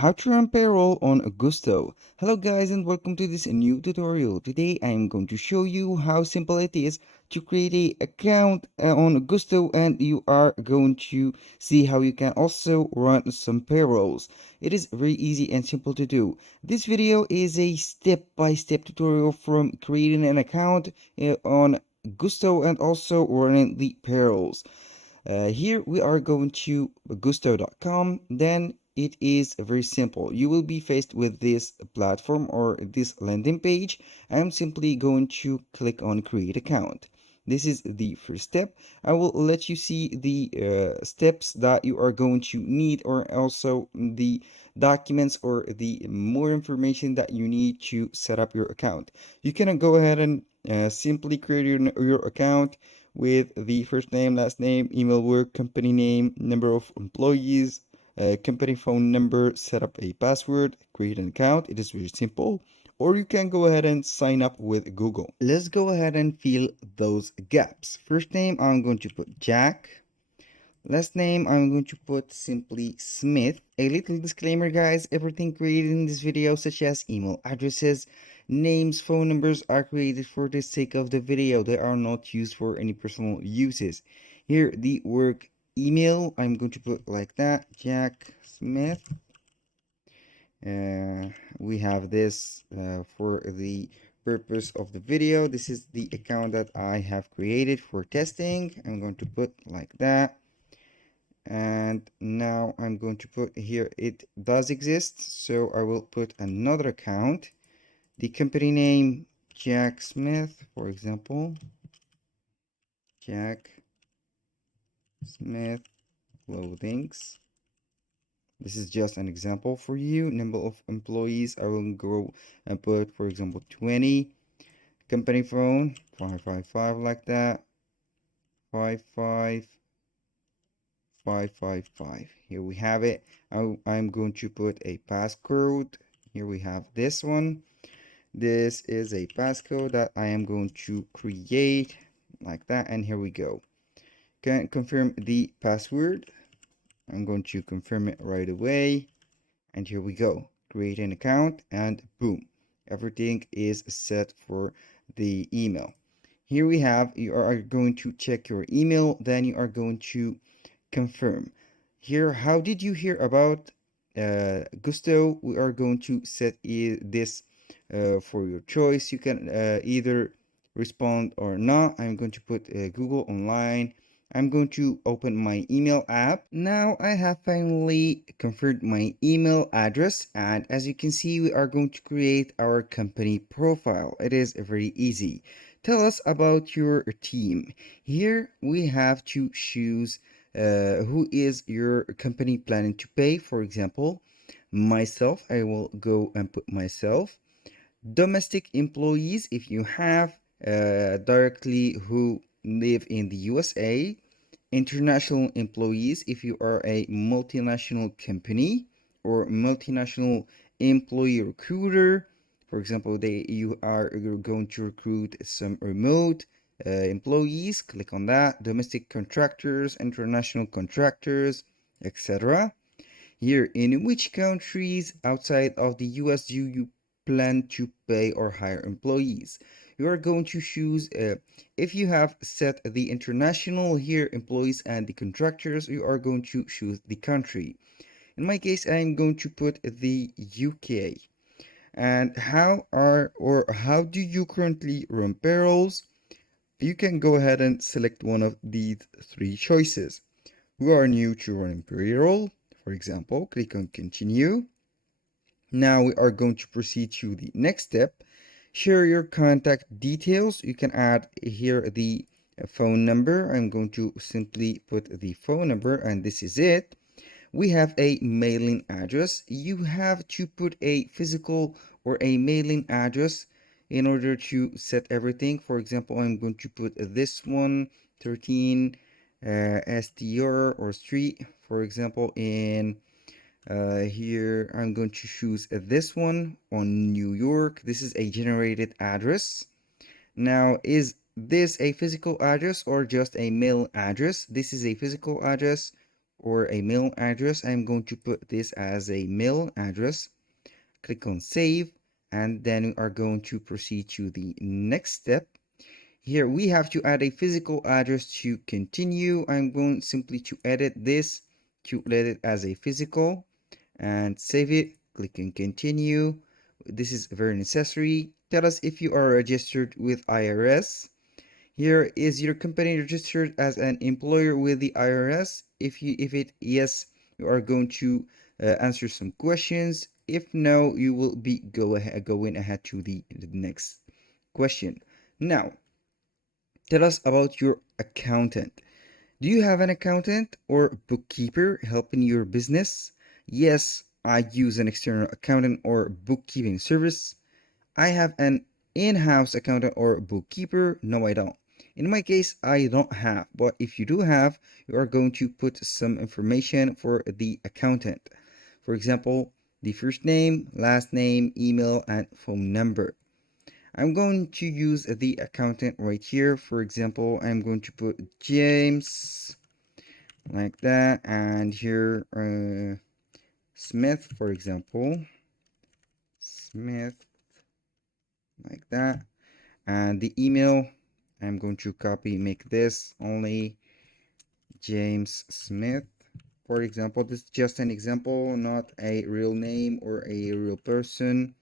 How to run payroll on Gusto. Hello guys and welcome to this new tutorial. Today I am going to show you how simple it is to create a account on Gusto, and you are going to see how you can also run some payrolls. It is very easy and simple to do. This video is a step-by-step tutorial from creating an account on Gusto and also running the payrolls. Here we are going to gusto.com. Then it is very simple. You will be faced with this platform or this landing page. I'm simply going to click on create account. This is the first step. I will let you see the steps that you are going to need, or also the documents or the more information that you need to set up your account. You can go ahead and simply create your account with the first name, last name, email, work, company name, number of employees, company phone number, set up a password, create an account. It is very simple. Or you can go ahead and sign up with Google. Let's go ahead and fill those gaps. First name, I'm going to put Jack. Last name, I'm going to put simply Smith. A little disclaimer, guys, everything created in this video, such as email addresses, names, phone numbers, are created for the sake of the video. They are not used for any personal uses. Here, the work email, I'm going to put like that, Jack Smith. We have this for the purpose of the video. This is the account that I have created for testing. I'm going to put like that. And now I'm going to put here it does exist, so I will put another account, the company name Jack Smith, for example, Jack Smith Clothings. This is just an example for you. Number of employees, I will go and put, for example, 20. Company phone 555, like that, 55555. Here we have it. I'm going to put a passcode. Here we have this one. This is a passcode that I am going to create like that, and here we go. Can confirm the password. I'm going to confirm it right away, and here we go. Create an account, and boom, everything is set for the email. Here we have, you are going to check your email, then you are going to confirm. Here, how did you hear about Gusto? We are going to set this for your choice. You can either respond or not. I'm going to put Google Online. I'm going to open my email app. Now I have finally confirmed my email address, and as you can see, we are going to create our company profile. It is very easy. Tell us about your team. Here we have to choose who is your company planning to pay. For example, myself, I will go and put myself. Domestic employees, if you have directly who live in the USA. International employees, if you are a multinational company or multinational employee recruiter. For example, you're going to recruit some remote employees. Click on that. Domestic contractors, international contractors, etc. Here, in which countries outside of the US do you plan to pay or hire employees? You are going to choose, if you have set the international here employees and the contractors, you are going to choose the country. In my case, I'm going to put the UK. And how do you currently run payrolls? You can go ahead and select one of these three choices. We are new to running payroll. For example, click on continue. Now we are going to proceed to the next step. Share your contact details. You can add here the phone number. I'm going to simply put the phone number, and this is it. We have a mailing address. You have to put a physical or a mailing address in order to set everything. For example, I'm going to put this one, 13 STR or street, for example, in here I'm going to choose this one on New York. This is a generated address. Now, is this a physical address or just a mail address? This is a physical address or a mail address. I'm going to put this as a mail address. Click on save, and then we are going to proceed to the next step. Here we have to add a physical address to continue. I'm going simply to edit this to let it as a physical and save it. Click on continue. This is very necessary. Tell us if you are registered with IRS. Here, is your company registered as an employer with the IRS? If it yes, you are going to answer some questions. If no, you will be going ahead to the next question. Now, tell us about your accountant. Do you have an accountant or bookkeeper helping your business? Yes, I use an external accountant or bookkeeping service. I have an in-house accountant or bookkeeper. No, I don't. In my case, I don't have, but if you do have, you are going to put some information for the accountant. For example, the first name, last name, email, and phone number. I'm going to use the accountant right here. For example, I'm going to put James like that, and here Smith, for example, Smith like that. And the email, I'm going to copy, make this only James Smith. For example, this is just an example, not a real name or a real person.com.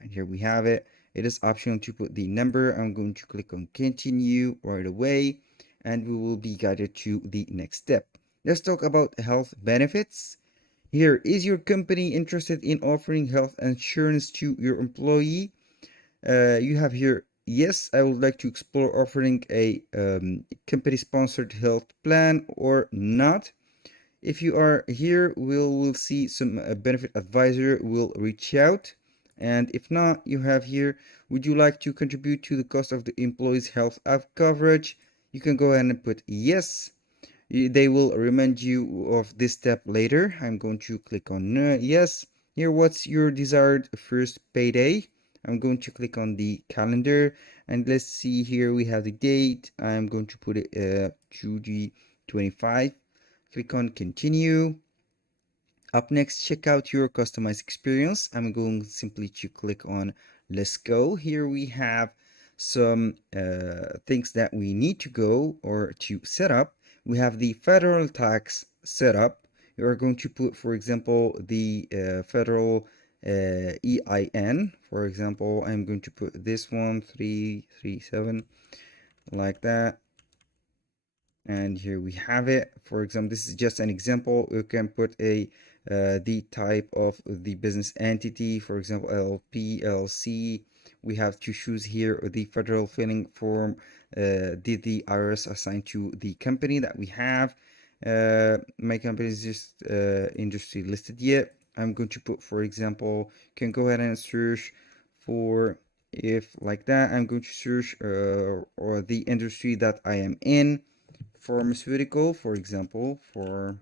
And here we have it. It is optional to put the number. I'm going to click on continue right away, and we will be guided to the next step. Let's talk about health benefits. Here, is your company interested in offering health insurance to your employee? You have here, yes, I would like to explore offering a company-sponsored health plan or not. If you are here, we'll see some benefit advisor will reach out. And if not, you have here, would you like to contribute to the cost of the employee's health coverage? You can go ahead and put yes. They will remind you of this step later. I'm going to click on yes. Here, what's your desired first payday? I'm going to click on the calendar, and let's see here we have the date. I'm going to put it to the 25. Click on continue. Up next, check out your customized experience. I'm going simply to click on let's go. Here we have some things that we need to go or to set up. We have the federal tax setup. You are going to put, for example, the federal EIN. For example, I'm going to put this one 337 like that. And here we have it. For example, this is just an example. You can put a the type of the business entity, for example LLP, LLC. We have to choose here the federal filing form. Did the IRS assign to the company that we have? My company is just industry listed yet. I'm going to put, for example, can go ahead and search for, if like that, I'm going to search or the industry that I am in. Pharmaceutical, for example, for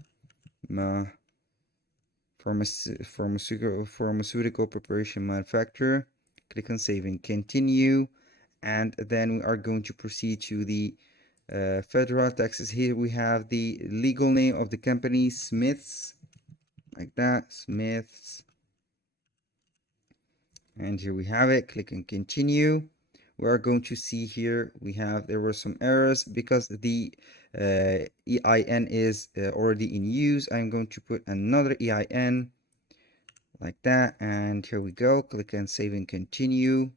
pharmaceutical preparation manufacturer. Click on save and continue, and then we are going to proceed to the federal taxes. Here we have the legal name of the company, Smiths, like that, Smiths, and here we have it. Click on continue. We are going to see here there were some errors because the EIN is already in use. I'm going to put another EIN like that, and here we go. Click on save and continue.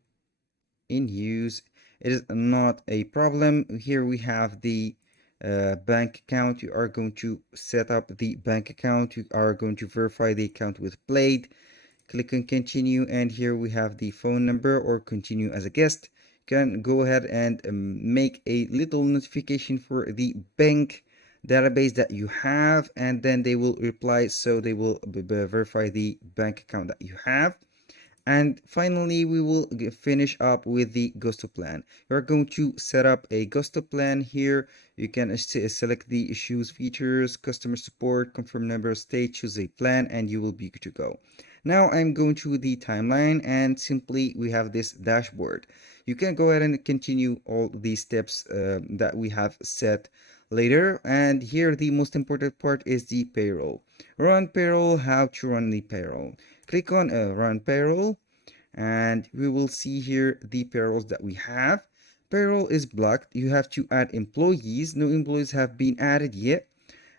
In use. It is not a problem. Here we have the bank account. You are going to set up the bank account. You are going to verify the account with Blade. Click on continue, and here we have the phone number or continue as a guest. You can go ahead and make a little notification for the bank database that you have, and then they will reply, so they will verify the bank account that you have. And finally, we will finish up with the Gusto plan. You're going to set up a Gusto plan here. You can select the issues, features, customer support, confirm number of state, choose a plan, and you will be good to go. Now I'm going to the timeline, and simply we have this dashboard. You can go ahead and continue all these steps that we have set, later. And here the most important part is the payroll. Run payroll, how to run the payroll. Click on run payroll, and we will see here the payrolls that we have. Payroll is blocked. You have to add employees. No employees have been added yet.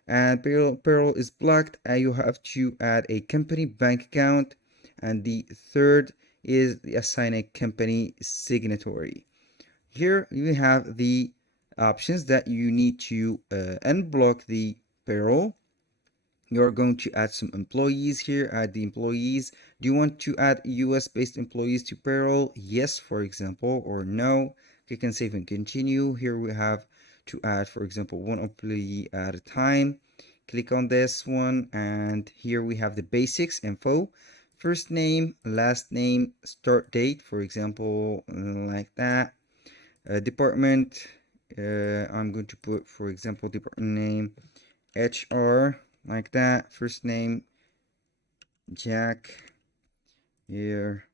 And payroll is blocked. You have to add a company bank account. And the third is assign a company signatory. Here you have the options that you need to unblock the payroll. You're going to add some employees here. Add the employees. Do you want to add US based employees to payroll? Yes, for example, or no. Click on save and continue. Here we have to add, for example, one employee at a time. Click on this one, and here we have the basics info. First name, last name, start date, for example, like that. Department, I'm going to put, for example, department name HR, like that. First name Jack. Here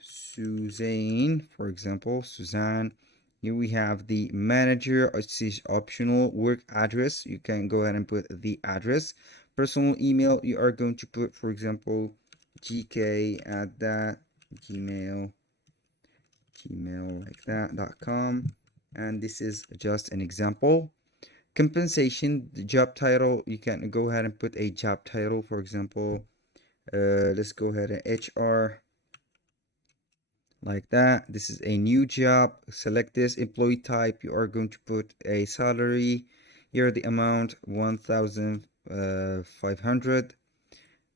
Suzanne, for example, Suzanne. Here we have the manager. It is optional. Work address, you can go ahead and put the address. Personal email, you are going to put, for example, gk at that gmail like that.com, and this is just an example. Compensation, the job title, you can go ahead and put a job title, for example, let's go ahead and HR, like that. This is a new job. Select this. Employee type, you are going to put a salary. Here the amount 1,500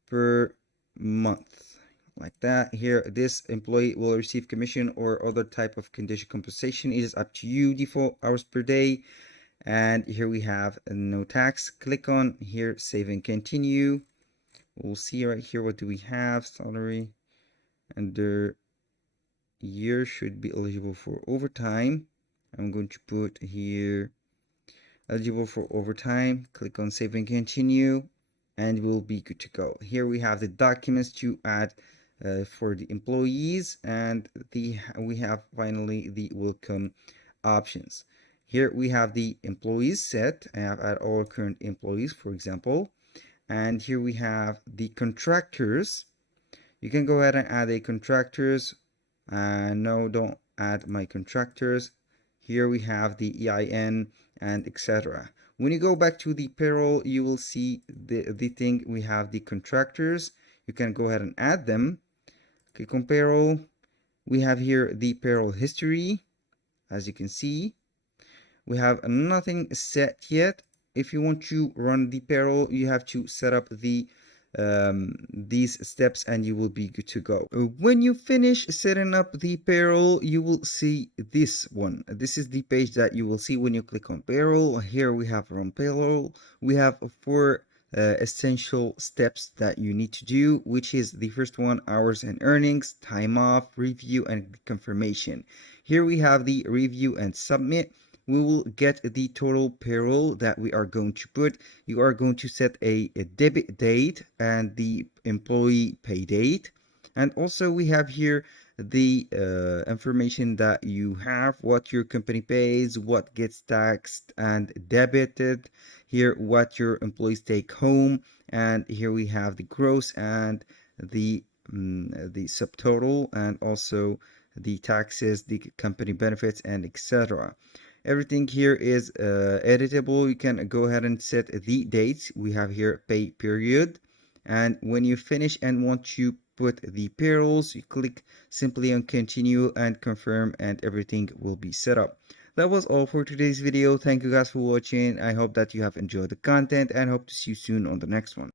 per month, like that. Here this employee will receive commission or other type of condition compensation. It is up to you. Default hours per day. And here we have no tax. Click on here, save and continue. We'll see right here, what do we have? Salary under year should be eligible for overtime. I'm going to put here eligible for overtime. Click on save and continue, and we'll be good to go. Here we have the documents to add for the employees, and we have finally the welcome options. Here we have the employees set. I have add all current employees, for example. And here we have the contractors. You can go ahead and add a contractors. No, don't add my contractors. Here we have the EIN and etc. When you go back to the payroll, you will see the thing. We have the contractors. You can go ahead and add them. Click on payroll. We have here the payroll history. As you can see, we have nothing set yet. If you want to run the payroll, you have to set up these steps, and you will be good to go. When you finish setting up the payroll, you will see this one. This is the page that you will see when you click on payroll. Here we have run payroll. We have four essential steps that you need to do, which is the first one: hours and earnings, time off, review, and confirmation. Here we have the review and submit. We will get the total payroll that we are going to put. You are going to set a debit date and the employee pay date. And also we have here the information that you have, what your company pays, what gets taxed and debited, here what your employees take home, and here we have the gross and the subtotal, and also the taxes, the company benefits, and etc. Everything here is editable. You can go ahead and set the dates. We have here pay period, and when you finish and want to put the payrolls, you click simply on continue and confirm, and everything will be set up. That was all for today's video. Thank you guys for watching. I hope that you have enjoyed the content, and hope to see you soon on the next one.